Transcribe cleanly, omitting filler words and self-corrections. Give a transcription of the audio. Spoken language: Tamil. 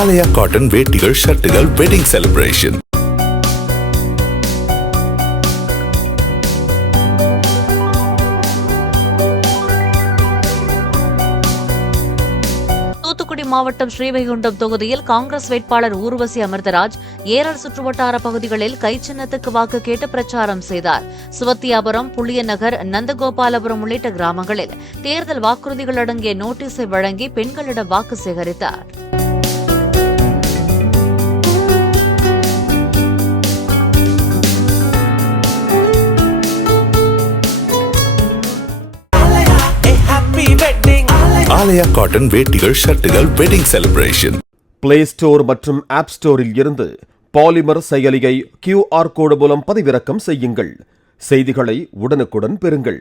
ஆலயா காட்டன் வேட்டிகள், ஷர்ட்டுகள், வெட்டிங் செலிப்ரேஷன். தூத்துக்குடி மாவட்டம் ஸ்ரீவைகுண்டம் தொகுதியில் காங்கிரஸ் வேட்பாளர் ஊர்வசி அமிர்தராஜ் ஏரல் சுற்றுவட்டார பகுதிகளில் கைச்சின்னத்துக்கு வாக்கு கேட்டு பிரச்சாரம் செய்தார். சுவத்தியாபுரம், புளியநகர், நந்தகோபாலபுரம் உள்ளிட்ட கிராமங்களில் தேர்தல் வாக்குறுதிகள் அடங்கிய நோட்டீஸை வழங்கி பெண்களிடம் வாக்கு சேகரித்தார். ஆலயா காட்டன் வேட்டிகள், ஷர்ட்டுகள், வெட்டிங் செலிப்ரேஷன். பிளே ஸ்டோர் மற்றும் ஆப் ஸ்டோரில் இருந்து பாலிமர் செயலியை QR கோடு மூலம் பதிவிறக்கம் செய்யுங்கள். செய்திகளை உடனுக்குடன் பெறுங்கள்.